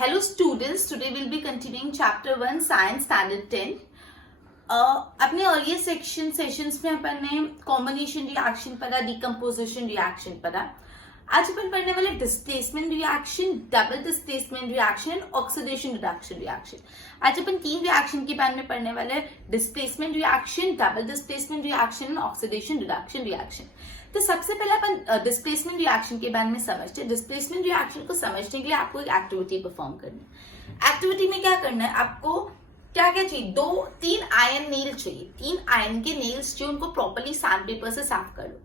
Hello students, today we'll be continuing chapter 1 science standard 10. अपने earlier sessions में अपन ने combination reaction पढ़ा, decomposition reaction पढ़ा. आज अपन पढ़ने वाले displacement reaction, double displacement reaction, oxidation reduction reaction. आज अपन तीन रिएक्शन के बारे में पढ़ने वाले, displacement reaction, double displacement reaction, oxidation reduction reaction. तो सबसे पहले अपन डिस्प्लेसमेंट रिएक्शन के बारे में समझते हैं. डिस्प्लेसमेंट रिएक्शन को समझने के लिए आपको एक एक्टिविटी परफॉर्म करनी है. एक्टिविटी में क्या करना है, आपको क्या क्या चाहिए, तीन आयरन नेल चाहिए. तीन आयरन के नेल्स जो उनको प्रॉपर्ली सैंड पेपर से साफ कर लो.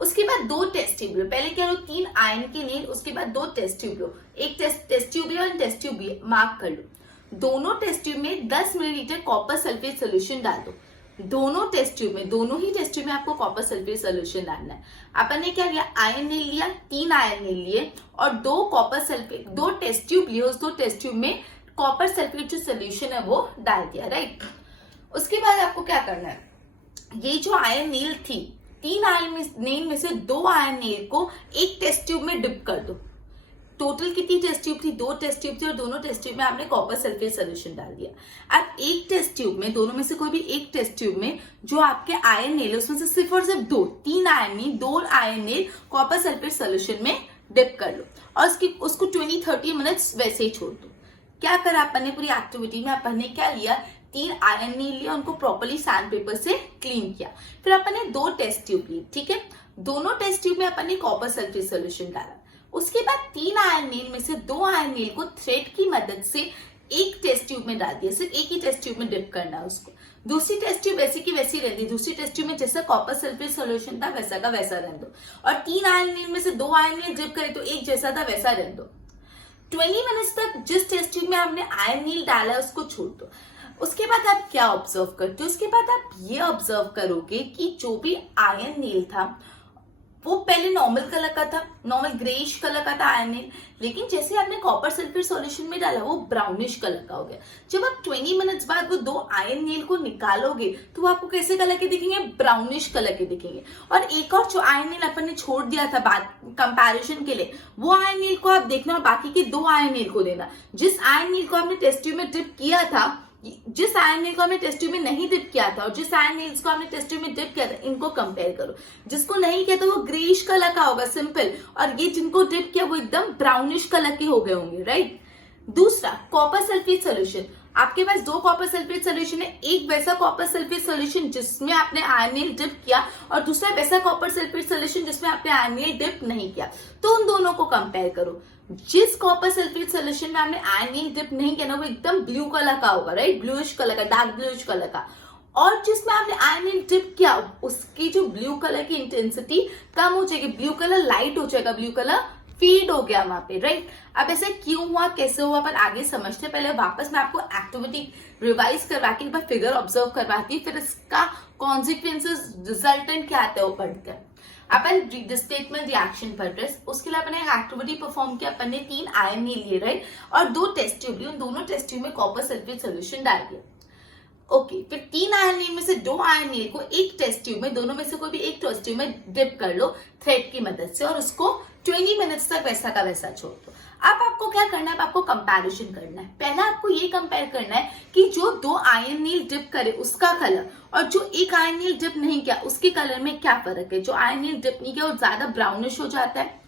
उसके बाद दो टेस्ट ट्यूब लो. पहले क्या लो, तीन आयरन के नेल, उसके बाद दो टेस्ट ट्यूब लो. एक टेस्ट ट्यूब और टेस्ट ट्यूब मार्क कर लो. दोनों टेस्ट ट्यूब में 10 मिलीलीटर कॉपर सल्फेट सोल्यूशन डाल दो. दोनों ही टेस्ट ट्यूब में आपको कॉपर सल्फेट सोल्यूशन डालना है. अपन ने क्या लिया, आयरन नेल लिया, तीन आयरन नेल लिए और दो कॉपर सल्फेट, दो टेस्ट ट्यूब लिए. उस दो टेस्ट ट्यूब में कॉपर सल्फेट जो सोल्यूशन है वो डाल दिया. राइट. उसके बाद आपको क्या करना है, ये जो आयरन नेल थी, तीन आयरन नेल में से दो आयरन नेल को एक टेस्ट ट्यूब में डिप कर दो. टोटल कितनी टेस्ट ट्यूब थी, दो टेस्ट ट्यूब थी और दोनों टेस्ट ट्यूब में आपने कॉपर सल्फेट सोल्यूशन डाल दिया. अब एक टेस्ट ट्यूब में, दोनों में से कोई भी एक टेस्ट ट्यूब में जो आपके आयरन नेल है उसमें से सिर्फ और सिर्फ तीन आयरन नेल, दो iron nail copper sulphate solution में डिप कर लो और उसको 20-30 मिनट्स वैसे ही छोड़ दो. क्या करा अपन ने पूरी एक्टिविटी में, अपन ने क्या लिया, तीन आयरन नेल लिया, उनको प्रॉपर्ली सैंड पेपर से क्लीन किया. फिर अपन ने दो टेस्ट ट्यूब ली. ठीक है, दोनों टेस्ट ट्यूब में अपन ने कॉपर सल्फेट सोल्यूशन डाला. उसके बाद तीन आयरन नेल में से दो आयरन नेल को थ्रेड की मदद से एक टेस्ट ट्यूब में डाल दिया. सिर्फ एक ही टेस्ट ट्यूब में डिप करना है उसको. दूसरी टेस्ट ट्यूब वैसी की वैसी रहती. दूसरी टेस्ट ट्यूब में जैसा कॉपर सल्फेट सोल्यूशन था वैसा का वैसा रहने दो. और तीन आयरन नेल में से दो आयरन नेल डिप करे तो एक जैसा था वैसा रहने दो. 20 मिनट्स तक जिस टेस्ट ट्यूब में आपने आयरन नेल डाला उसको छोड़ दो. उसके बाद आप क्या ऑब्जर्व करते हो, उसके बाद आप ये ऑब्जर्व करोगे कि जो भी आयरन नेल था वो पहले नॉर्मल कलर का था, नॉर्मल ग्रेइश कलर का था आयरन नेल, लेकिन जैसे आपने कॉपर सल्फेट सॉल्यूशन में डाला वो ब्राउनिश कलर का हो गया. जब आप 20 मिनट्स बाद वो दो आयरन नेल को निकालोगे तो आपको कैसे कलर के दिखेंगे, ब्राउनिश कलर के दिखेंगे. और एक और जो आयरन नेल अपन ने छोड़ दिया था बात कंपैरिजन के लिए, वो आयरन नेल को आप देखना और बाकी के दो आयरन नेल को देना. जिस आयरन नेल को आपने टेस्ट ट्यूब में डिप किया था, जिस आयरन नेल को हमने टेस्ट ट्यूब में नहीं डिप किया था और जिस आयरन नेल्स को हमने टेस्ट ट्यूब में डिप किया था, इनको कंपेयर करो. जिसको नहीं किया था वो ग्रेइश कलर का होगा, सिंपल, और ये जिनको डिप किया वो एकदम ब्राउनिश कलर के हो गए होंगे. राइट. दूसरा, कॉपर सल्फेट सोल्यूशन. आपके पास दो कॉपर सल्फेट सोल्यूशन है. एक वैसा कॉपर सल्फेट सोल्यूशन जिसमें आपने आयरन नेल डिप किया और दूसरा वैसा कॉपर सल्फेट सोल्यूशन जिसमें आपने आयरन नेल डिप नहीं किया. तो उन दोनों को कंपेयर करो. जिस कॉपर सल्फेट सोल्यूशन में आपने आयरन नेल डिप नहीं किया ना वो एकदम ब्लू कलर का होगा. राइट. ब्लूइश कलर का, डार्क ब्लूइश कलर का. और जिसमें आपने आयरन नेल डिप किया उसकी जो ब्लू कलर की इंटेंसिटी कम हो जाएगी, ब्लू कलर लाइट हो जाएगा, ब्लू कलर फेड हो गया वहां पे. राइट. अब ऐसे क्यों हुआ, कैसे हुआ, अपन आगे समझते. पहले वापस मैं आपको एक्टिविटी रिवाइज करवा के एक बार फिगर ऑब्जर्व करवाती, फिर इसका कॉन्सिक्वेंसेस रिजल्टेंट क्या आता है वो पढ़ते हैं. अपन डिस्प्लेसमेंट रिएक्शन पढ़ रहे. उसके लिए अपन एक एक्टिविटी परफॉर्म किया. अपन ने तीन आयरन नेल लिए, राइट, और दो टेस्ट ट्यूब लिए. उन दोनों टेस्ट ट्यूब में कॉपर सल्फेट सोल्यूशन डाल दिया. ओके. फिर तीन आयरन नेल में से दो आयरन नेल को एक टेस्ट ट्यूब में, दोनों में से कोई भी एक टेस्ट ट्यूब में डिप कर लो थ्रेड की मदद से और उसको 20 मिनट्स तक वैसा का वैसा छोड़ दो. अब आपको क्या करना है, आपको कंपैरिजन करना है. पहला आपको ये कंपेयर करना है कि जो दो आयरन नेल डिप करे उसका कलर और जो एक आयरन नेल डिप नहीं किया उसके कलर में क्या फर्क है. जो आयरन नेल डिप नहीं किया वो ज्यादा ब्राउनिश हो जाता है.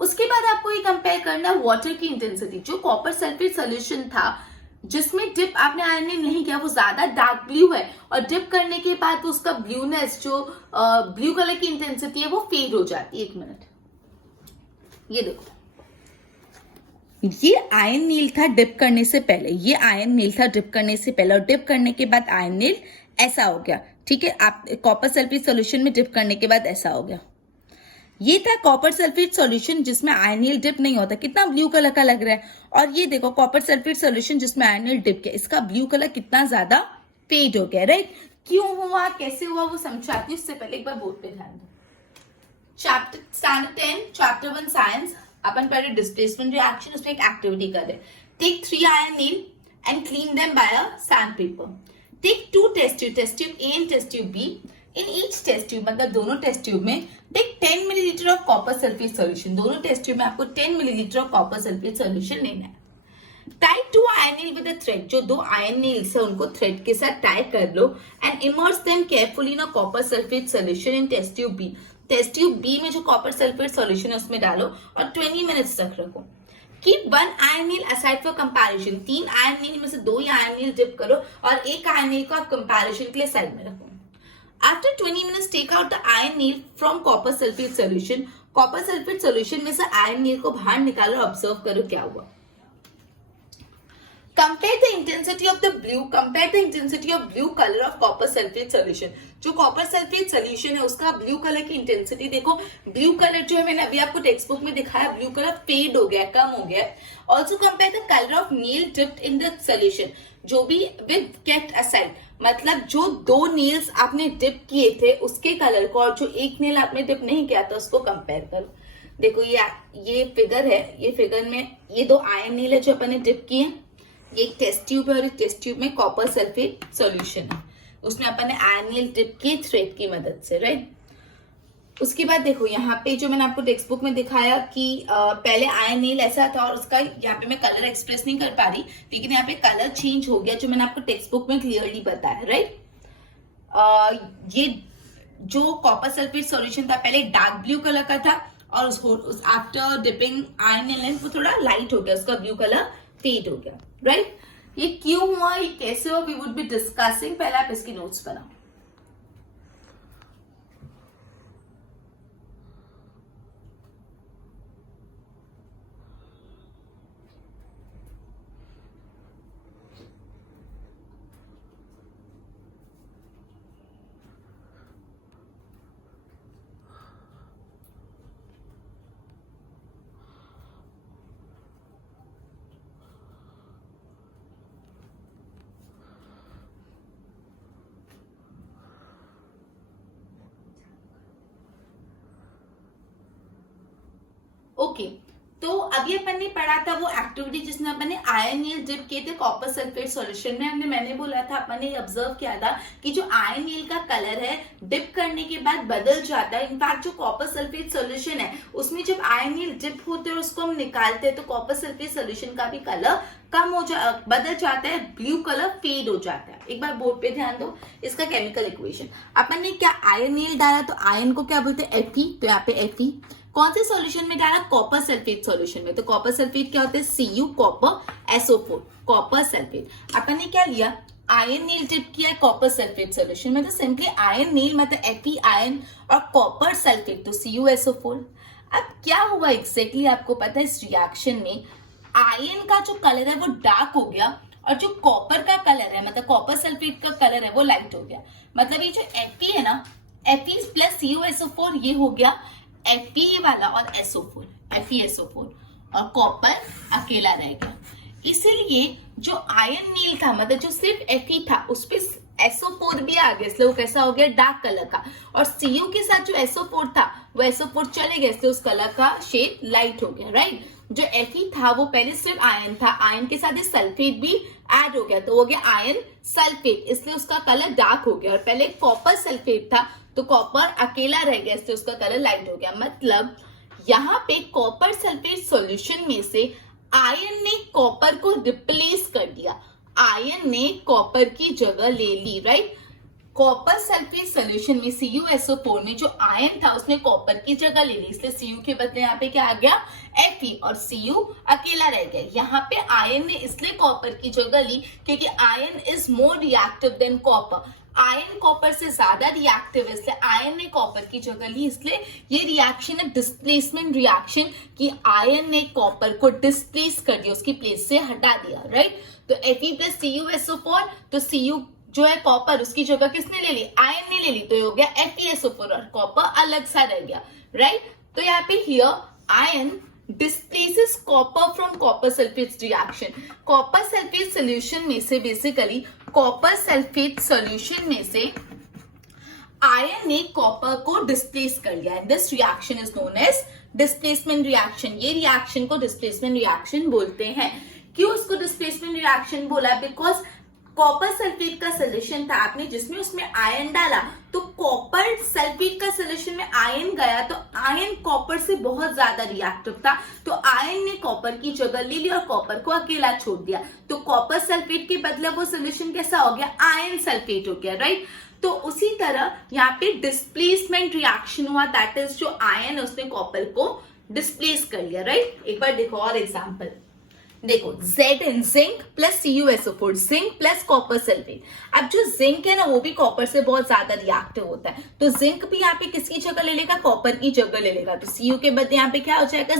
उसके बाद आपको ये कंपेयर करना है वाटर की इंटेंसिटी. जो कॉपर सल्फेट सोल्यूशन था जिसमें डिप आपने आयरन नेल नहीं किया वो ज्यादा डार्क ब्लू है और डिप करने के बाद उसका ब्लूनेस, जो ब्लू कलर की इंटेंसिटी है वो फेड हो जाती है. एक मिनट, ये देखो, ये आयरन नेल था डिप करने से पहले, ये आयरन नेल था डिप करने से पहले और डिप करने के बाद आयरन नेल ऐसा हो गया. ठीक है, आप कॉपर सल्फेट सॉल्यूशन में डिप करने के बाद ऐसा हो गया. ये था कॉपर सल्फेट सॉल्यूशन जिसमें आयरन नेल डिप नहीं होता, कितना ब्लू कलर का लग रहा है. और ये देखो कॉपर सल्फेट सॉल्यूशन जिसमें आयरन नेल डिप किया, इसका ब्लू कलर कितना ज्यादा फेड हो गया. राइट. क्यों हुआ, कैसे हुआ वो समझाती हूँ. उससे पहले एक बार बोर्ड पे ध्यान दो. Chapter standard 10 chapter 1 science. अपन पहले डिस्प्लेसमेंट रिएक्शन, उसमें एक एक्टिविटी कर रहे. Take 3 iron nail and clean them by a sand paper. Take 2 test tube A and test tube B. In each test tube, मतलब दोनों टेस्ट ट्यूब में take 10 millilitre of copper sulphate solution. दोनों test tube में आपको 10 millilitre of copper sulphate solution लेना है. Tie two ion nail with a thread, जो दो आयन नील्स है उनको थ्रेड के साथ टाई कर लो and immerse them carefully in a copper sulphate solution in test tube B. Test tube B में जो कॉपर सल्फेट सॉल्यूशन है उसमें डालो और 20 मिनट्स तक रखो। Keep one iron nail aside for comparison, 3 iron nail में से 2 ही आयन नील डिप करो और एक आयन नील को आप कंपैरिजन के लिए साइड में रखो। After 20 minutes, take out the iron needle from copper sulfate solution. Copper sulphate solution में से आयरन नील को बाहर निकालो और ऑब्जर्व करो क्या हुआ। Compare the intensity of the blue. Compare the intensity of blue color of copper sulfate solution. जो कॉपर सल्फेट सॉल्यूशन है उसका ब्लू कलर की इंटेंसिटी देखो। ब्लू कलर जो है मैंने अभी आपको टेक्स्ट बुक में दिखाया, ब्लू कलर फेड हो गया, कम हो गया। Also compare the colour of nail dipped in the solution, जो भी विद केप्ट असाइड, मतलब जो 2 नील्स आपने डिप किए थे उसके कलर को और जो एक नील आपने डिप नहीं किया था उसको कंपेयर करो। देखो ये फिगर है, ये फिगर में ये 2 आयन नील है जो अपन ने डिप किए, ये एक टेस्ट ट्यूब है और इस टेस्ट ट्यूब में कॉपर सल्फेट सॉल्यूशन है, उसमें अपन ने आयन नील डिप किए थ्रेड की मदद से, राइट। उसके बाद देखो यहाँ पे जो मैंने आपको टेक्स्ट बुक में दिखाया कि पहले आयन नील ऐसा था और उसका यहाँ पे मैं कलर एक्सप्रेस नहीं कर पा रही, लेकिन यहाँ पे कलर चेंज हो गया जो मैंने आपको टेक्स्ट बुक में क्लियरली बताया, राइट। ये जो कॉपर सल्फेट सॉल्यूशन था पहले डार्क ब्लू कलर का था और उस आफ्टर डिपिंग आयन नील वो थोड़ा लाइट हो गया, उसका ब्लू कलर फेड हो गया, राइट। ये क्यों हुआ, ये कैसे हुआ, वी वुड बी डिस्कसिंग। पहले आप इसकी नोट्स बनाओ। ओके तो अभी अपन ने पढ़ा था वो एक्टिविटी जिसमें अपन ने आयन नील डिप किए थे कॉपर सल्फेट सॉल्यूशन में। मैंने बोला था, अपन ने ऑब्जर्व किया था कि जो आयन नील का कलर है डिप करने के बाद बदल जाता है। इनफैक्ट जो कॉपर सल्फेट सॉल्यूशन है उसमें जब आयन नील डिप होते हैं और उसको हम निकालते हैं तो कॉपर सल्फेट सॉल्यूशन का भी कलर कम हो बदल जाता है, ब्लू कलर फेड हो जाता है। एक बार बोर्ड पे ध्यान दो, इसका केमिकल इक्वेशन अपन ने क्या आयन नील डाला तो आयन को क्या बोलते हैं, Fe, तो यहाँ पे Fe कौन से सॉल्यूशन में डाला, कॉपर सल्फेट सॉल्यूशन में, तो कॉपर सल्फेट क्या होते हैं, Cu copper SO4 copper sulphate. अपन ने क्या लिया, आयन नील डिप किया है कॉपर सल्फेट सॉल्यूशन में, तो सिंपली आयन नील मतलब Fe आयन और कॉपर सल्फेट तो CuSO4। अब क्या हुआ एग्जैक्टली आपको पता है, इस रिएक्शन में आयन का जो कलर है वो डार्क हो गया और जो कॉपर का कलर है मतलब कॉपर सल्फेट का कलर है वो लाइट हो गया। मतलब ये जो Fe है ना, Fe प्लस CuSO4 ये हो गया Fe वाला और SO4 FeSO4 और कॉपर अकेला रह गया। इसीलिए जो आयन नील था मतलब जो सिर्फ Fe था उस पे SO4 भी आ गया, इसलिए वो कैसा हो गया, डार्क कलर का। और Cu के साथ जो SO4 था वो SO4 चले गए, इसलिए उस कलर का शेड लाइट हो गया, राइट। जो Fe था वो पहले सिर्फ आयन था, आयन के साथ सल्फेट भी ऐड हो गया तो हो गया आयन सल्फेट, इसलिए उसका कलर डार्क हो गया। और पहले कॉपर सल्फेट था तो कॉपर अकेला रह गया, इसलिए उसका कलर लाइट हो गया। मतलब यहाँ पे कॉपर सल्फेट सॉल्यूशन में से आयन ने कॉपर को रिप्लेस कर दिया, आयन ने कॉपर की जगह ले ली, राइट। कॉपर सल्फेट सॉल्यूशन में CuSO4 में जो आयन था उसने कॉपर की जगह ले ली, इसलिए Cu के बदले यहाँ पे क्या आ गया, Fe और Cu अकेला रह गया। यहाँ पे आयन ने इसलिए कॉपर की जगह ली क्योंकि ion is more reactive than copper, ion copper से ज्यादा रिएक्टिव है, इसलिए आयन ने कॉपर की जगह ली। इसलिए ये रिएक्शन है डिस्प्लेसमेंट रिएक्शन कि आयन ने कॉपर को डिस्प्लेस कर दिया, उसकी प्लेस से हटा दिया, राइट। तो Fe प्लस CuSO4 तो Cu जो है कॉपर उसकी जगह किसने ले ली, आयन ने ले ली, तो ये हो गया FeSO4 और कॉपर अलग सा रह गया, राइट। तो यहाँ पे here ion displaces copper from copper sulfate reaction। Copper sulphate solution में से बेसिकली कॉपर सल्फेट सॉल्यूशन में से आयन ने कॉपर को डिस्प्लेस कर लिया। This reaction is known as displacement reaction. ये रिएक्शन को डिस्प्लेसमेंट रिएक्शन बोलते हैं। क्यों इसको डिस्प्लेसमेंट रिएक्शन बोला, बिकॉज कॉपर सल्फेट का सोल्यूशन था आपने जिसमें उसमें आयन डाला, तो कॉपर सल्फेट का सोल्यूशन में आयन गया तो आयन कॉपर से बहुत ज्यादा रिएक्टिव था, तो आयन ने कॉपर की जगह ले ली और कॉपर को अकेला छोड़ दिया, तो कॉपर सल्फेट के बदले वो सोल्यूशन कैसा हो गया, आयन सल्फेट हो गया, राइट। तो उसी तरह यहाँ पे डिस्प्लेसमेंट रिएक्शन हुआ, दैट इज जो आयन है उसने कॉपर को डिस्प्लेस कर लिया, राइट। एक बार देखो और एग्जांपल देखो, Zn zinc plus CuSO4, zinc plus copper sulphate. अब जो जिंक है ना वो भी कॉपर से बहुत ज्यादा रिएक्टिव होता है, तो जिंक भी यहाँ पे किसकी जगह ले लेगा, कॉपर की जगह ले लेगा, तो Cu के बदले यहाँ पे क्या हो जाएगा,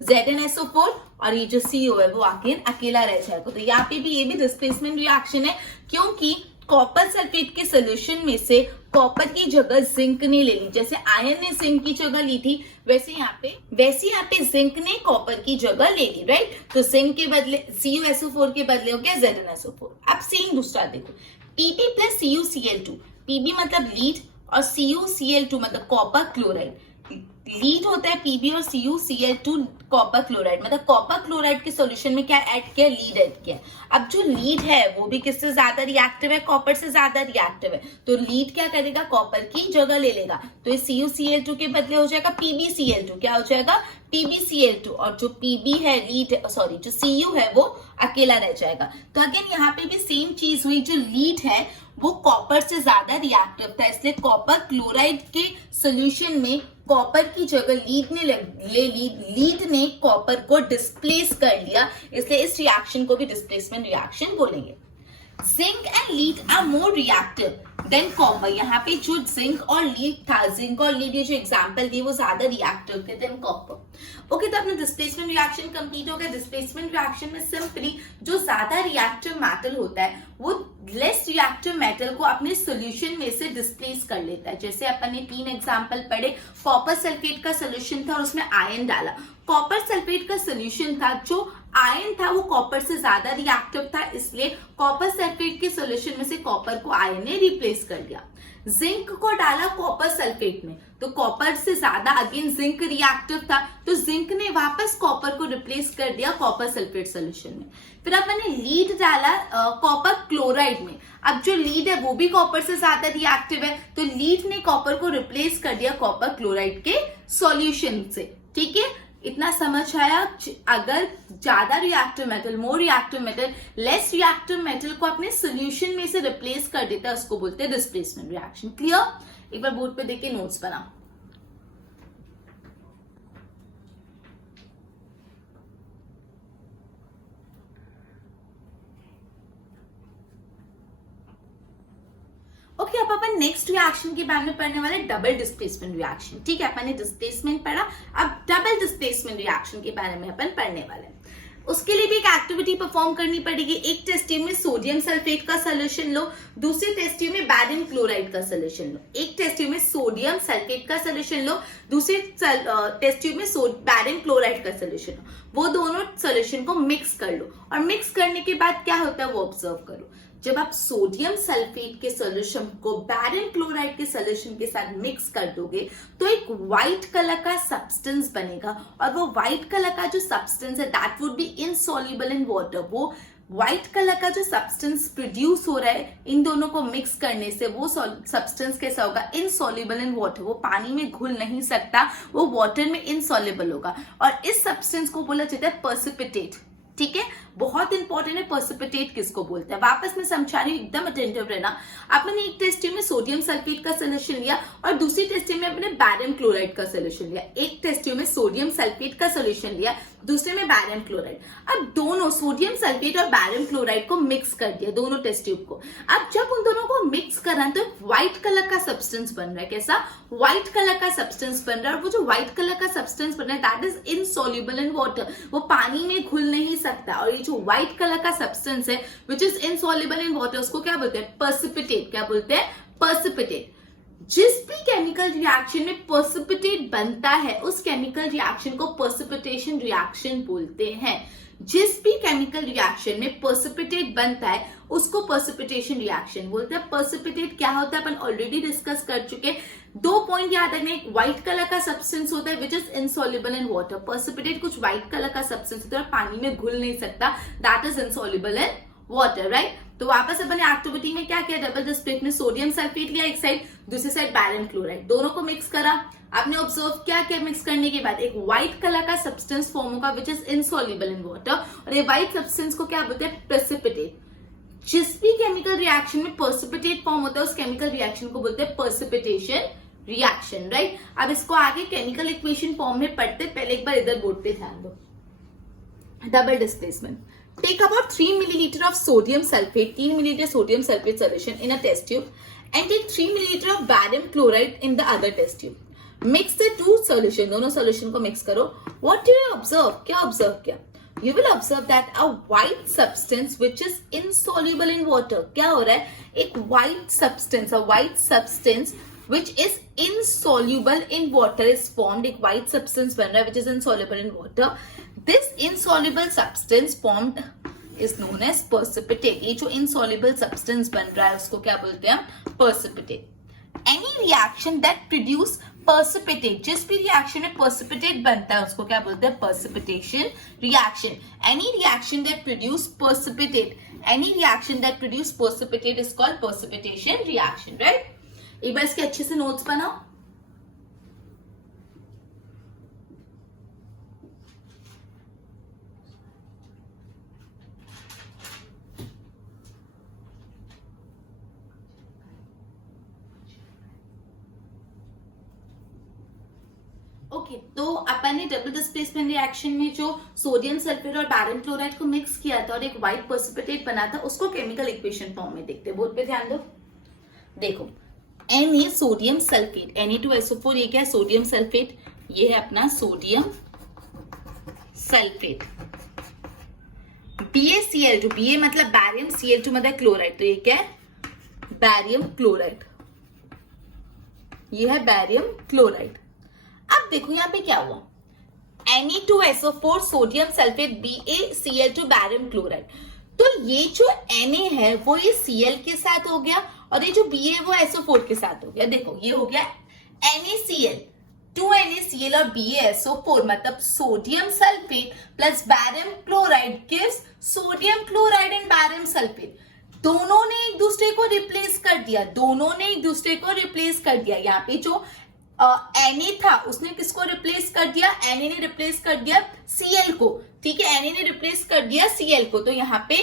ZnSO4, और ये जो Cu है वो आके अकेला रह जाएगा। तो यहाँ पे भी ये भी डिस्प्लेसमेंट रिएक्शन है, क्योंकि कॉपर सल्फेट के सोल्यूशन में से कॉपर की जगह जिंक ने ले ली, जैसे आयन ने जिंक की जगह ली थी वैसे यहाँ पे जिंक ने कॉपर की जगह ले ली, राइट। तो जिंक के बदले CuSO4 के बदले हो गया ZnSO4। अब सेम दूसरा देखो, Pb प्लस CuCl2, Pb मतलब लीड और CuCl2 मतलब कॉपर क्लोराइड। लीड होता है Pb और CuCl2 कॉपर क्लोराइड, मतलब कॉपर क्लोराइड के सॉल्यूशन में क्या ऐड किया, लीड ऐड किया। अब जो लीड है वो भी किससे ज्यादा रिएक्टिव है, कॉपर से ज्यादा रिएक्टिव है, तो लीड क्या करेगा, कॉपर की जगह ले लेगा, तो ये CuCl2 के बदले हो जाएगा PbCl2, क्या हो जाएगा, PbCl2, और जो Pb है लीड, सॉरी जो Cu है वो अकेला रह जाएगा। तो अगेन यहाँ पे भी सेम चीज हुई, जो लीड है वो कॉपर से ज्यादा रिएक्टिव था, इसलिए कॉपर क्लोराइड के सोल्यूशन में कॉपर की जगह लीड ने ले ली, लीड ने कॉपर को डिस्प्लेस कर लिया, इसलिए इस रिएक्शन को भी डिस्प्लेसमेंट रिएक्शन बोलेंगे। Zinc and lead are more reactive than copper, यहाँ पे जो जिंक और लीड था, जिंक और लीड ये जो एग्जांपल दिए वो ज्यादा रिएक्टिव थे देन कॉपर। ओके, तो अपना डिस्प्लेसमेंट रिएक्शन कंप्लीट हो गया। डिस्प्लेसमेंट रिएक्शन में सिंपली जो ज्यादा रिएक्टिव मेटल होता है वो लेस रिएक्टिव मेटल को अपने सोल्यूशन में से डिस्प्लेस कर लेता है। जैसे अपन ने 3 एग्जांपल पढ़े, कॉपर सल्फेट का सोल्यूशन था और उसमें आयन डाला, कॉपर सल्फेट का सोल्यूशन था, जो आयन था वो कॉपर से ज्यादा रिएक्टिव था, इसलिए कॉपर सल्फेट के सोल्यूशन में से कॉपर को आयन ने रिप्लेस कर दिया। जिंक को डाला कॉपर सल्फेट में, तो कॉपर से ज्यादा अगेन जिंक रिएक्टिव था, तो जिंक ने वापस कॉपर को रिप्लेस कर दिया कॉपर सल्फेट सोल्यूशन में। फिर अपन ने लीड डाला कॉपर क्लोराइड में, अब जो लीड है वो भी कॉपर से ज्यादा रिएक्टिव है, तो लीड ने कॉपर को रिप्लेस कर दिया कॉपर क्लोराइड के सॉल्यूशन से। ठीक है, इतना समझ आया। अगर ज्यादा reactive metal, more reactive metal less reactive metal को अपने सोल्यूशन में से रिप्लेस कर देता है, उसको बोलते हैं डिस्प्लेसमेंट रिएक्शन। क्लियर? एक बार बोर्ड पे देख के नोट्स बनाओ। ओके, अब अपन नेक्स्ट रिएक्शन के बारे में पढ़ने वाले डबल डिस्प्लेसमेंट रिएक्शन। ठीक है, अपन ने डिस्प्लेसमेंट पढ़ा, अब डबल डिस्प्लेसमेंट रिएक्शन के बारे में अपन पढ़ने वाले हैं। उसके लिए भी एक एक्टिविटी परफॉर्म करनी पड़ेगी। एक टेस्ट ट्यूब में सोडियम सल्फेट का सोल्यूशन लो, दूसरी टेस्ट ट्यूब में बैरियम क्लोराइड का सोल्यूशन लो। एक टेस्ट ट्यूब में सोडियम सल्फेट का सोल्यूशन लो, दूसरी टेस्ट ट्यूब में बैरियम क्लोराइड का सोल्यूशन लो। वो दोनों सोल्यूशन को मिक्स कर लो और मिक्स करने के बाद क्या होता है वो ऑब्जर्व करो। जब आप सोडियम सल्फेट के सॉल्यूशन को बैरियम क्लोराइड के सॉल्यूशन के साथ मिक्स कर दोगे तो एक व्हाइट कलर का सब्सटेंस बनेगा, और वो व्हाइट कलर का जो सब्सटेंस है that would be insoluble in water. वो व्हाइट कलर का जो सब्सटेंस प्रोड्यूस हो रहा है इन दोनों को मिक्स करने से, वो सब्सटेंस कैसा होगा, इनसॉल्युबल इन वाटर। वो पानी में घुल नहीं सकता, वो वाटर में इनसॉल्युबल होगा, और इस सब्सटेंस को बोला जाता है पर्सिपिटेट। ठीक है, बहुत इंपॉर्टेंट है पर्सिपिटेट किसको बोलते हैं। वापस मैं समझा रही हूँ, एकदम अटेंटिव रहना। आपने एक टेस्ट ट्यूब में सोडियम सल्फेट का सोल्यूशन लिया और दूसरी टेस्ट ट्यूब में आपने बैरियम क्लोराइड का सोल्यूशन लिया। एक टेस्ट ट्यूब में सोडियम सल्फेट का सोल्यूशन लिया, दूसरे में बैरियम क्लोराइड। अब दोनों सोडियम सल्फेट और बैरियम क्लोराइड को मिक्स कर दिया, दोनों टेस्ट ट्यूब को। अब जब उन दोनों को मिक्स करा तो व्हाइट कलर का सब्सटेंस बन रहा है। कैसा? व्हाइट कलर का सब्सटेंस बन रहा है, और वो जो व्हाइट कलर का सब्सटेंस बन रहा है that is insoluble in water. वो पानी में घुल नहीं सकता, और ये जो व्हाइट कलर का सब्सटेंस है which is insoluble in water उसको क्या बोलते हैं? पर्सिपिटेट। क्या बोलते हैं? पर्सिपिटेट। जिस भी केमिकल रिएक्शन में पर्सिपिटेट बनता है उस केमिकल रिएक्शन को पर्सिपिटेशन रिएक्शन बोलते हैं। जिस भी केमिकल रिएक्शन में पर्सिपिटेट बनता है उसको पर्सिपिटेशन रिएक्शन बोलते हैं। पर्सिपिटेट क्या होता है अपन ऑलरेडी डिस्कस कर चुके। 2 पॉइंट याद रखना, एक व्हाइट कलर का सब्सटेंस होता है which is insoluble in water. Precipitate कुछ व्हाइट कलर का सब्सटेंस होता है और पानी में घुल नहीं सकता, that is insoluble in water, right. तो वापस अपने एक्टिविटी में क्या किया, डबल डिस्प्लेसमेंट में सोडियम सल्फेट लिया एक साइड, दूसरी साइड बैरियम क्लोराइड, दोनों को मिक्स करा। आपने ऑब्जर्व क्या किया, मिक्स करने के बाद एक व्हाइट कलर का सब्सटेंस फॉर्म होगा विच इज इनसॉल्युबल इन वाटर, और ये व्हाइट सब्सटेंस को क्या बोलते हैं, प्रेसिपिटेट। जिस भी केमिकल रिएक्शन में प्रेसिपिटेट फॉर्म होता है उस केमिकल रिएक्शन को बोलते हैं प्रेसिपिटेशन रिएक्शन, राइट। अब इसको आगे केमिकल इक्वेशन फॉर्म में पढ़ते, पहले एक बार इधर बोर्ड पे ध्यान दो। Double displacement, take about 3 milliliter of sodium sulfate, 3 milliliter sodium sulfate solution in a test tube and take 3 milliliter of barium chloride in the other test tube. Mix the two solution, दोनों solution को mix करो। What do you observe? क्या observe किया? You will observe that a white substance which is insoluble in water, क्या हो रहा है, एक white substance, a white substance which is insoluble in water is formed, एक white substance बन रहा है which is insoluble in water. This insoluble substance formed is known as precipitate. ये जो insoluble substance बन रहा है उसको क्या बोलते हैं, precipitate. Any reaction that produce precipitate, जिस भी reaction में precipitate बनता है उसको क्या बोलते हैं, precipitation reaction. Any reaction that produce precipitate, any reaction that produce precipitate is called precipitation reaction, right? एक बार इसके अच्छे से नोट्स बनाओ। ओके, तो अपन ने डबल डिस्प्लेसमेंट रिएक्शन में जो सोडियम सल्फेट और बैरियम क्लोराइड को मिक्स किया था और एक व्हाइट प्रेसिपिटेट बना था, उसको केमिकल इक्वेशन फॉर्म में देखते हैं। बोर्ड पे ध्यान दो, देखो Na सोडियम सल्फेट, Na2SO4, ये क्या है, सोडियम सल्फेट, ये है अपना सोडियम सल्फेट। BaCl2, Ba मतलब बैरियम, Cl2 मतलब क्लोराइड, तो ये क्या है, बैरियम क्लोराइड, ये है बैरियम क्लोराइड। अब देखो यहाँ पे क्या हुआ, Na2SO4 sodium sulphate, BaCl2 barium chloride. तो ये जो Na है वो ये Cl के साथ हो गया और ये जो Ba है वो SO4 के साथ हो गया। देखो ये हो गया NaCl, 2NaCl और BaSO4, मतलब sodium sulphate plus barium chloride gives sodium chloride and barium sulphate. दोनों ने एक दूसरे को रिप्लेस कर दिया, दोनों ने एक दूसरे को रिप्लेस कर दिया। यहाँ पे जो Na था उसने किसको रिप्लेस कर दिया, Na ने रिप्लेस कर दिया Cl को, ठीक है, Na ने रिप्लेस कर दिया Cl को, तो यहाँ पे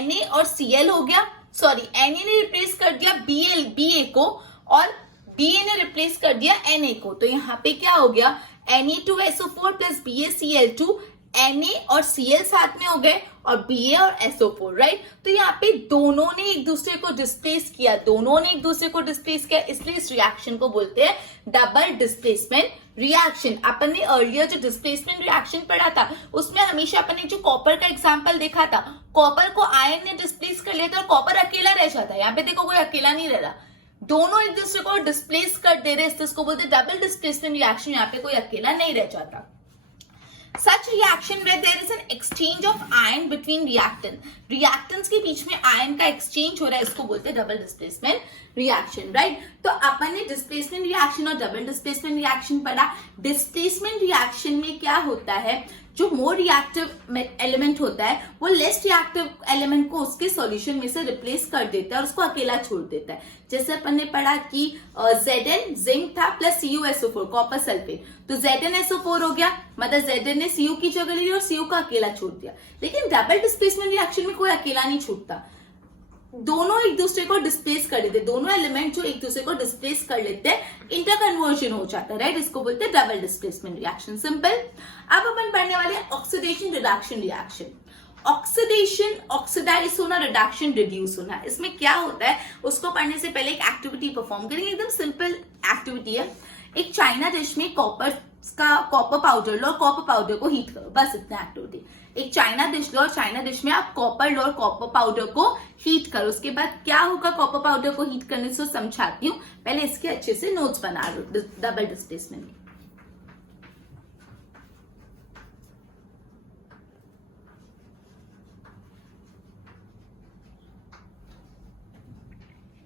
Na और Cl हो गया, सॉरी Na ने रिप्लेस कर दिया Ba को और Ba ने रिप्लेस कर दिया Na को, तो यहाँ पे क्या हो गया, Na2SO4 प्लस BaCl2, Na और Cl साथ में हो गए और Ba और SO4, राइट। तो यहाँ पे दोनों ने एक दूसरे को डिस्प्लेस किया, दोनों ने एक दूसरे को डिस्प्लेस किया, इसलिए इस रिएक्शन को बोलते हैं डबल डिस्प्लेसमेंट रिएक्शन। अपन ने अर्लियर जो डिस्प्लेसमेंट रिएक्शन पढ़ा था उसमें हमेशा अपन ने जो कॉपर का एग्जांपल देखा था, कॉपर को आयरन ने डिस्प्लेस कर लिया था और कॉपर अकेला रह जाता है। यहाँ पे देखो कोई अकेला नहीं रह रहा, दोनों एक दूसरे को डिस्प्लेस कर दे रहे, इसको बोलते हैं डबल डिस्प्लेसमेंट रिएक्शन। यहाँ पे कोई अकेला नहीं रह जाता। Such reaction where there is an exchange of ion between reactants, reactants के बीच में आयन का एक्सचेंज हो रहा है, इसको बोलते हैं डबल डिस्प्लेसमेंट रिएक्शन, राइट। तो अपन ने डिस्प्लेसमेंट रिएक्शन और डबल डिस्प्लेसमेंट रिएक्शन पढ़ा। डिस्प्लेसमेंट रिएक्शन में क्या होता है, जो मोर रिएक्टिव एलिमेंट होता है वो लेस रिएक्टिव एलिमेंट को उसके सॉल्यूशन में से रिप्लेस कर देता है और उसको अकेला छोड़ देता है। जैसे अपन ने पढ़ा कि Zn जिंक था प्लस CuSO4 कॉपर सल्फेट, तो ZnSO4 हो गया, मतलब Zn ने Cu की जगह ली और Cu का अकेला छोड़ दिया। लेकिन डबल डिस्प्लेसमेंट रिएक्शन में कोई अकेला नहीं छूटता, दोनों एक दूसरे को डिस्प्लेस कर लेते, दोनों एलिमेंट जो एक दूसरे को डिस्प्लेस कर लेते हैं, इंटर कन्वर्जन हो जाता है, राइट। इसको बोलते हैं डबल डिस्प्लेसमेंट रिएक्शन, सिंपल। अब अपन पढ़ने वाले हैं oxidation reduction reaction. Oxidation oxidise होना, रिडक्शन रिड्यूस होना, इसमें क्या होता है उसको पढ़ने से पहले एक एक्टिविटी परफॉर्म करेंगे। एकदम सिंपल एक्टिविटी है। एक चाइना डिश में कॉपर पाउडर लो और कॉपर पाउडर को हीट करो, बस इतना एक्टिविटी। एक चाइना डिश लो और चाइना डिश में आप कॉपर लो और कॉपर पाउडर को हीट करो। उसके बाद क्या होगा, कॉपर पाउडर को हीट करने से समझाती हूँ, पहले इसके अच्छे से नोट्स बना लो डबल डिस्प्लेसमेंट के।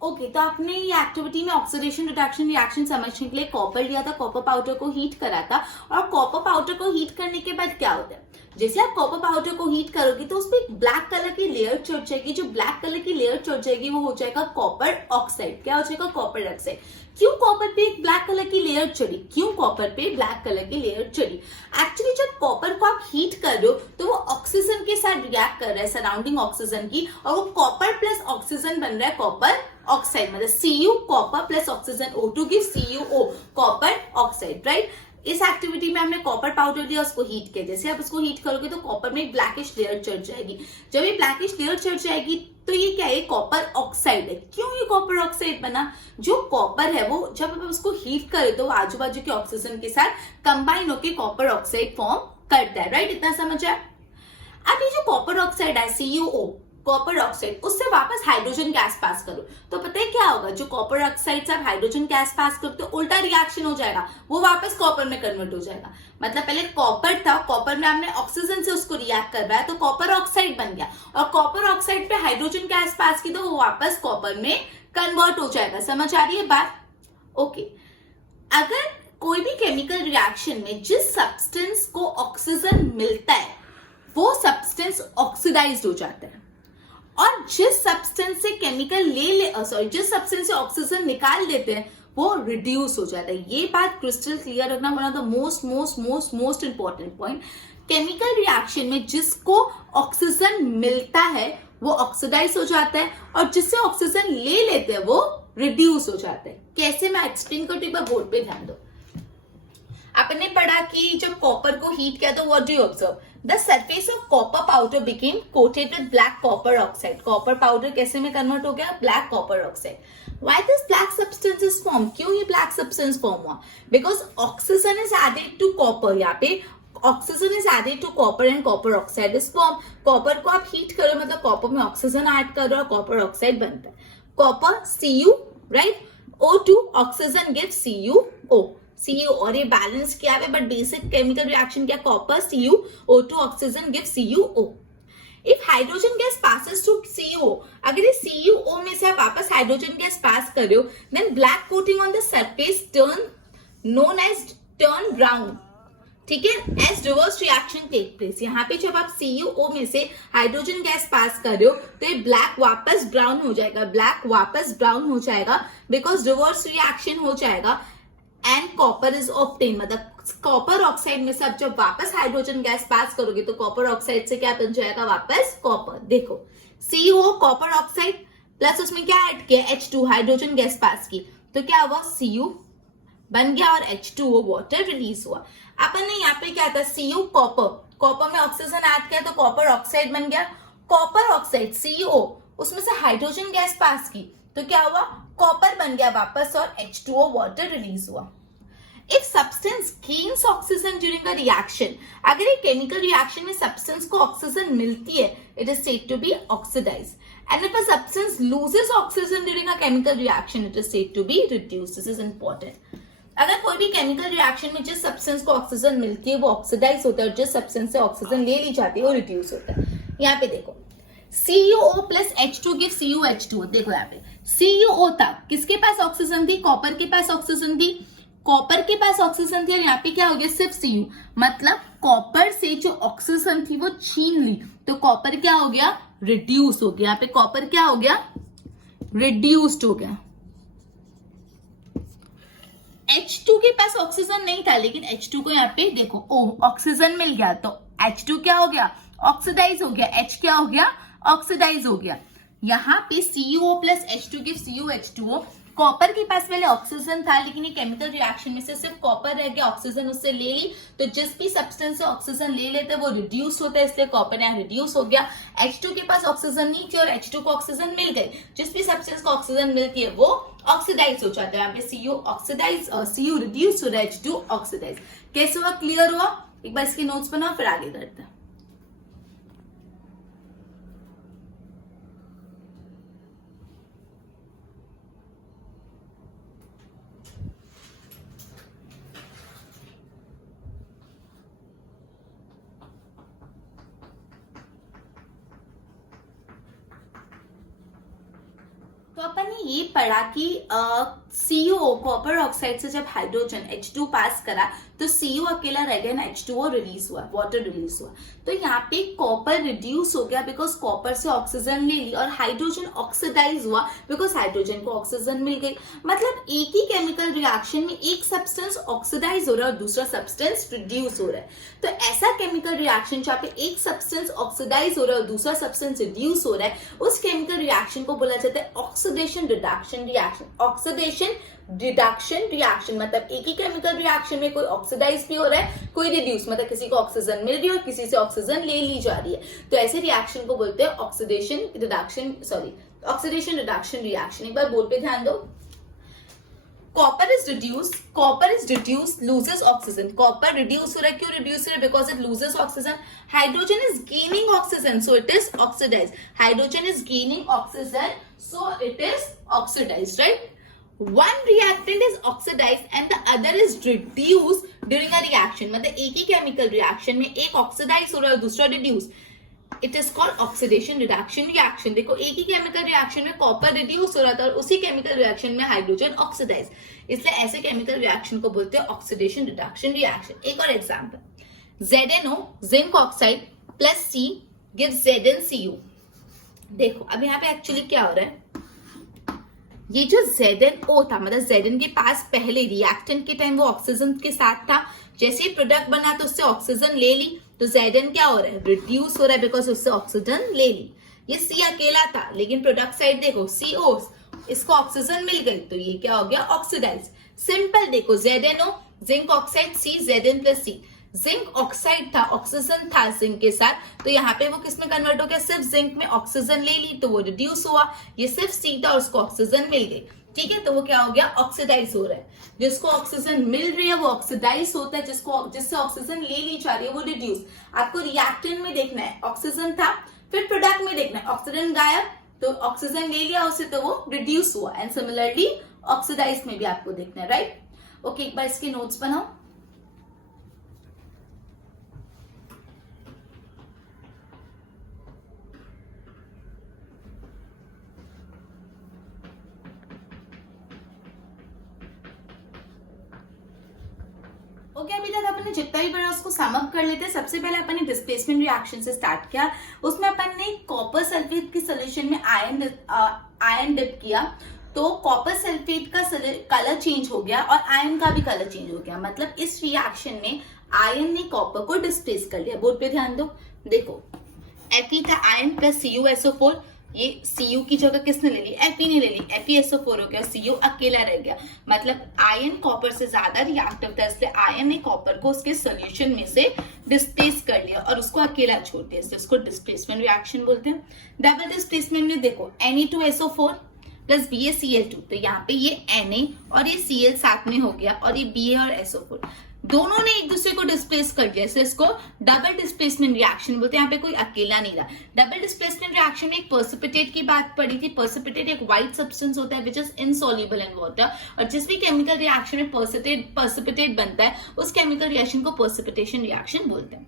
ओके, तो आपने ये एक्टिविटी में ऑक्सीडेशन रिडक्शन रिएक्शन समझने के लिए कॉपर लिया था, कॉपर पाउडर को हीट करा था, और कॉपर पाउडर को हीट करने के बाद क्या होता है, जैसे आप कॉपर पाउडर को हीट करोगे तो उसपे एक ब्लैक कलर की लेयर चढ़ जाएगी, जो ब्लैक कलर की लेयर चढ़ जाएगी वो हो जाएगा कॉपर ऑक्साइड। क्या हो जाएगा? Copper oxide. क्यों कॉपर पे एक ब्लैक कलर की लेयर चढ़ी? क्यों कॉपर पे ब्लैक कलर की लेयर चढ़ी? एक्चुअली जब कॉपर को आप हीट कर रहे हो तो वो ऑक्सीजन के साथ रिएक्ट कर रहा है, सराउंडिंग ऑक्सीजन की, और वो कॉपर प्लस ऑक्सीजन बन रहा है कॉपर ऑक्साइड। मतलब Cu copper plus oxygen O2 gives CuO copper oxide, right. इस एक्टिविटी में हमने कॉपर पाउडर लिया, उसको हीट किया। जैसे आप उसको हीट करोगे तो कॉपर में एक ब्लैकिश लेयर चढ़ जाएगी। जब ये ब्लैकिश लेयर चढ़ जाएगी तो ये क्या है? कॉपर ऑक्साइड है। क्यों ये कॉपर ऑक्साइड बना? जो कॉपर है वो जब आप उसको हीट करे तो आजू बाजू के ऑक्सीजन के साथ कंबाइन होकर कॉपर ऑक्साइड फॉर्म करता है, राइट। इतना समझ आया? अब ये जो कॉपर ऑक्साइड है CuO कॉपर ऑक्साइड, उससे वापस हाइड्रोजन गैस पास करो तो पता है क्या होगा? जो कॉपर ऑक्साइड से आप हाइड्रोजन गैस पास करो तो उल्टा रिएक्शन हो जाएगा, वो वापस कॉपर में कन्वर्ट हो जाएगा। मतलब पहले कॉपर था, कॉपर में आपने ऑक्सीजन से उसको रिएक्ट करवाया तो कॉपर ऑक्साइड बन गया, और कॉपर ऑक्साइड पे हाइड्रोजन गैस पास की तो वो वापस कॉपर में कन्वर्ट हो जाएगा। समझ आ रही है बात? ओके। अगर कोई भी केमिकल रिएक्शन में जिस सब्सटेंस को ऑक्सीजन मिलता है वो सब्सटेंस ऑक्सीडाइज्ड हो जाता है, और जिस सब्सटेंस से केमिकल जिस सब्सटेंस से ऑक्सीजन निकाल लेते हैं वो रिड्यूस हो जाता है। ये बात क्रिस्टल क्लियर रखना, one of the most important point. Chemical reaction में जिसको ऑक्सीजन मिलता है वो ऑक्सीडाइज हो जाता है, और जिससे ऑक्सीजन ले लेते हैं वो रिड्यूस हो जाता है। कैसे? मैं एक्सप्लेन करती हूँ, बोर्ड पे ध्यान दो। आपने पढ़ा कि जब कॉपर को हीट किया तो what do you observe? The surface of copper powder became coated with black copper oxide. Copper powder कैसे में कन्वर्ट हो गया? Black copper oxide. Why this black substance is form? क्यों ये ब्लैक सब्सटेंस फॉर्म हुआ? Because oxygen is added to copper. यहाँ पे oxygen is added to copper and copper oxide is form. Copper को आप हीट करो मतलब कॉपर में ऑक्सीजन ऐड कर रहे हो, कॉपर ऑक्साइड बनता है। Copper Cu, right. O2 oxygen gives CuO। Cu, और ये बैलेंस किया है, बट बेसिक केमिकल रिएक्शन क्या? Copper Cu, O2 oxygen gives CuO। If hydrogen gas passes to CuO, अगर ये CuO में से आप वापस हाइड्रोजन गैस पास कर रहे हो, then black coating on the surface turn brown. ठीक है, as reverse reaction take place. यहाँ पे जब आप CuO में से हाइड्रोजन गैस पास कर रहे हो तो ये ब्लैक वापस ब्राउन हो जाएगा, ब्लैक वापस ब्राउन हो जाएगा, बिकॉज रिवर्स रिएक्शन हो जाएगा एंड कॉपर इज ऑब्टेन। मतलब कॉपर ऑक्साइड में से अब जब वापस हाइड्रोजन गैस पास करोगे तो कॉपर ऑक्साइड से क्या बन जाएगा? वापस कॉपर। देखो CuO कॉपर ऑक्साइड प्लस उसमें क्या ऐड किया? H2 हाइड्रोजन गैस पास की, तो क्या हुआ? Cu बन गया और H2O वाटर रिलीज हुआ। अपन ने यहाँ पे क्या था? Cu कॉपर, कॉपर में ऑक्सीजन ऐड किया तो कॉपर ऑक्साइड बन गया। कॉपर ऑक्साइड CuO, उसमें से हाइड्रोजन गैस पास की तो क्या हुआ? कॉपर बन गया वापस और H2O वाटर रिलीज हुआ। If substance gains oxygen during a reaction, अगर एक केमिकल रिएक्शन में सब्सटेंस को ऑक्सीजन मिलती है, it is said to be oxidized. And if a substance loses oxygen during a chemical reaction, it is said to be reduced. This is important. अगर कोई भी chemical reaction में जिस substance को ऑक्सीजन मिलती है वो ऑक्सीडाइज होता है, और जिस सब्सटेंस से ऑक्सीजन ले ली जाती है वो रिड्यूस होता है। यहाँ पे देखो CuO plus H2 give CuH2। देखो यहाँ पे CuO था, किसके पास ऑक्सीजन थी? कॉपर के पास ऑक्सीजन थी, कॉपर के पास ऑक्सीजन थी, और यहाँ पे क्या हो गया? सिर्फ Cu। मतलब कॉपर से जो ऑक्सीजन थी वो छीन ली तो कॉपर क्या हो गया? रिड्यूस हो गया। यहाँ पे कॉपर क्या हो गया? रिड्यूस्ड हो गया। H2 के पास ऑक्सीजन नहीं था, लेकिन H2 को यहाँ पे देखो ऑक्सीजन मिल गया तो H2 क्या हो गया? ऑक्सीडाइज हो गया। H क्या हो गया? ऑक्सीडाइज हो गया। यहाँ पे CuO plus H2 give CuH2O। Copper के पास पहले ऑक्सीजन था, लेकिन ये केमिकल रिएक्शन में से सिर्फ कॉपर रह गया, ऑक्सीजन उससे ले ली, तो जिस भी सब्सटेंस से ऑक्सीजन ले लेते हैं वो रिड्यूस होता है, इसलिए कॉपर यहाँ रिड्यूस हो गया। H2 के पास ऑक्सीजन नहीं थी और H2 को ऑक्सीजन मिल गई, जिस भी सब्सटेंस को ऑक्सीजन मिलती है वो ऑक्सीडाइज हो जाता है। यहाँ पे Cu ऑक्सीडाइज और Cu रिड्यूस हो रहा है, H2 ऑक्सीडाइज। कैसे हुआ? क्लियर हुआ? एक बार इसके नोट्स बनाओ फिर आगे करते हैं। तो अपन ने ये पढ़ा कि CO कॉपर ऑक्साइड से जब हाइड्रोजन H2 पास करा तो CO अकेला रह गया ना, H2O रिलीज हुआ, वाटर रिलीज हुआ। तो यहाँ पे कॉपर रिड्यूस हो गया बिकॉज कॉपर से ऑक्सीजन ले ली, और हाइड्रोजन ऑक्सीडाइज हुआ बिकॉज हाइड्रोजन को ऑक्सीजन मिल गई। मतलब एक ही केमिकल रिएक्शन में एक सब्सटेंस ऑक्सीडाइज हो रहा है और दूसरा सब्सटेंस रिड्यूस हो रहा है। तो ऐसा केमिकल रिएक्शन जहाँ पे एक सब्सटेंस ऑक्सीडाइज हो रहा है और दूसरा सब्सटेंस रिड्यूस हो रहा है, उस केमिकल रिएक्शन को बोला जाता है oxidation reduction reaction. Oxidation reduction reaction मतलब एक ही केमिकल रिएक्शन में कोई ऑक्सीडाइज भी हो रहा है, कोई रिड्यूस, मतलब किसी को ऑक्सीजन मिल रही है और किसी से ऑक्सीजन ले ली जा रही है। तो ऐसे रिएक्शन को बोलते हैं ऑक्सीडेशन रिडक्शन रिएक्शन। एक बार बोल पे ध्यान दो। Copper is reduce loses oxygen. Copper reduce हो रहा है, क्यों रिड्यूस हो रहा है? Because it loses oxygen. Hydrogen is gaining oxygen, so it is oxidise. Hydrogen is gaining oxygen, so it is oxidized, right? One reactant is oxidized and the other is reduced during a reaction. मतलब एक ही chemical reaction में एक oxidise हो रहा है और दूसरा reduce. It is called oxidation reduction reaction. देखो एक ही केमिकल रिएक्शन में कॉपर रिड्यूस हो रहा था और उसी केमिकल रिएक्शन में हाइड्रोजन ऑक्सीडाइज, इसलिए ऐसे केमिकल रिएक्शन को बोलते हैं ऑक्सीडेशन रिडक्शन रिएक्शन। एक और example, ZnO zinc oxide plus C gives ZnCu। देखो अब यहाँ पे एक्चुअली क्या हो रहा है, ये जो ZnO था मतलब Zn के पास पहले रिएक्टेंट के टाइम वो ऑक्सीजन के साथ था, जैसे ही प्रोडक्ट बना तो उससे ऑक्सीजन ले ली, तो Zn क्या हो रहा है? रिड्यूस हो रहा है बिकॉज उससे ऑक्सीजन ले ली। ये C अकेला था, लेकिन प्रोडक्ट साइड देखो CO, इसको ऑक्सीजन मिल गई तो ये क्या हो गया? ऑक्सीडाइज। सिंपल देखो, ZnO zinc oxide C Zn plus C। Zinc oxide था, ऑक्सीजन था जिंक के साथ, तो यहाँ पे वो किस में कन्वर्ट हो गया? सिर्फ जिंक में ऑक्सीजन ले ली तो वो रिड्यूस हुआ। ये सिर्फ C था और उसको ऑक्सीजन मिल गई, ठीक है, तो वो क्या हो गया? ऑक्सीडाइज हो रहा है। जिसको ऑक्सीजन मिल रही है वो ऑक्सीडाइज होता है, जिससे ऑक्सीजन ले ली जा रही है वो रिड्यूस। आपको रिएक्टेंट में देखना है ऑक्सीजन था, फिर प्रोडक्ट में देखना है ऑक्सीजन गायब, तो ऑक्सीजन ले लिया उससे तो वो रिड्यूस हुआ। एंड सिमिलरली ऑक्सीडाइज में भी आपको देखना है, राइट? ओके, एक बार इसके नोट्स बनाओ। ओके, अभी तक अपन ने जितना भी पढ़ा उसको सम अप कर लेते हैं। सबसे पहले अपन ने डिस्प्लेसमेंट रिएक्शन से स्टार्ट किया। उसमें अपन ने कॉपर सल्फेट की सोल्यूशन में आयन डिप किया, तो कॉपर सल्फेट का कलर चेंज हो गया और आयन का भी कलर चेंज हो गया। मतलब इस रिएक्शन में आयन ने कॉपर को डिस्प्लेस कर लिया। बोर्ड पे ध्यान दो, देखो Fe था आयन प्लस CuSO4, ये Cu की जगह किसने ले ली? Fe ने ले ली, FeSO4 हो गया, Cu अकेला रह गया। मतलब आयन कॉपर से ज्यादा रिएक्टिव था, इसलिए आयन ने कॉपर को उसके सोल्यूशन में से डिस्प्लेस कर लिया और उसको अकेला छोड़ दिया, इसलिए उसको डिस्प्लेसमेंट रिएक्शन बोलते हैं। डबल डिस्प्लेसमेंट में देखो Na2SO4 प्लस BaCl2, तो यहाँ पे ये Na और ये Cl साथ में हो गया और ये Ba और SO4 दोनों ने एक दूसरे को डिस्प्लेस कर दिया, इसलिए इसको डबल डिस्प्लेसमेंट रिएक्शन बोलते हैं। यहाँ पे कोई अकेला नहीं रहा। डबल डिस्प्लेसमेंट रिएक्शन में एक पर्सिपिटेट की बात पड़ी थी। पर्सिपिटेट एक व्हाइट सब्सटेंस होता है which is insoluble in water, और जिस भी केमिकल रिएक्शन में पर्सिपिटेट बनता है उस केमिकल रिएक्शन को पर्सिपिटेशन रिएक्शन बोलते हैं।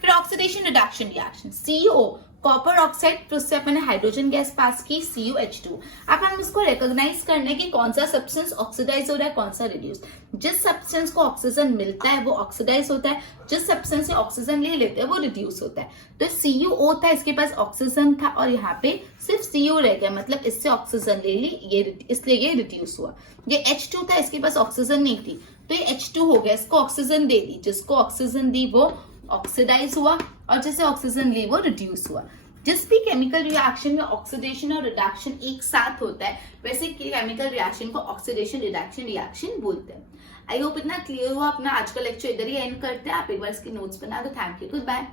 फिर oxidation reduction reaction, CO copper oxide, फिर उससे अपन ने हाइड्रोजन गैस पास की CuH2। अब हम इसको रिकॉग्नाइज करने की कौन सा सब्सटेंस ऑक्सीडाइज हो रहा है, कौन सा रिड्यूस। जिस सब्सटेंस को ऑक्सीजन मिलता है वो ऑक्सीडाइज होता है, जिस सब्सटेंस से ऑक्सीजन ले लेते हैं वो रिड्यूस होता है। तो CuO था, इसके पास ऑक्सीजन था और यहाँ पे सिर्फ CO रह गया, मतलब इससे ऑक्सीजन ले ली, इसलिए ये रिड्यूस हुआ। ये H2 था, इसके पास ऑक्सीजन नहीं थी, तो ये H2 हो गया, इसको ऑक्सीजन दे दी, जिसको ऑक्सीजन दी वो ऑक्सीडाइज हुआ और जिसे ऑक्सीजन ली वो रिड्यूस हुआ। जिस भी केमिकल रिएक्शन में ऑक्सीडेशन और रिडक्शन एक साथ होता है, वैसे केमिकल रिएक्शन को ऑक्सीडेशन रिडक्शन रिएक्शन बोलते हैं। आई होप इतना क्लियर हुआ। अपना आज का लेक्चर इधर ही एंड करते हैं। आप एक बार इसके नोट्स बना दो। Thank you, good bye.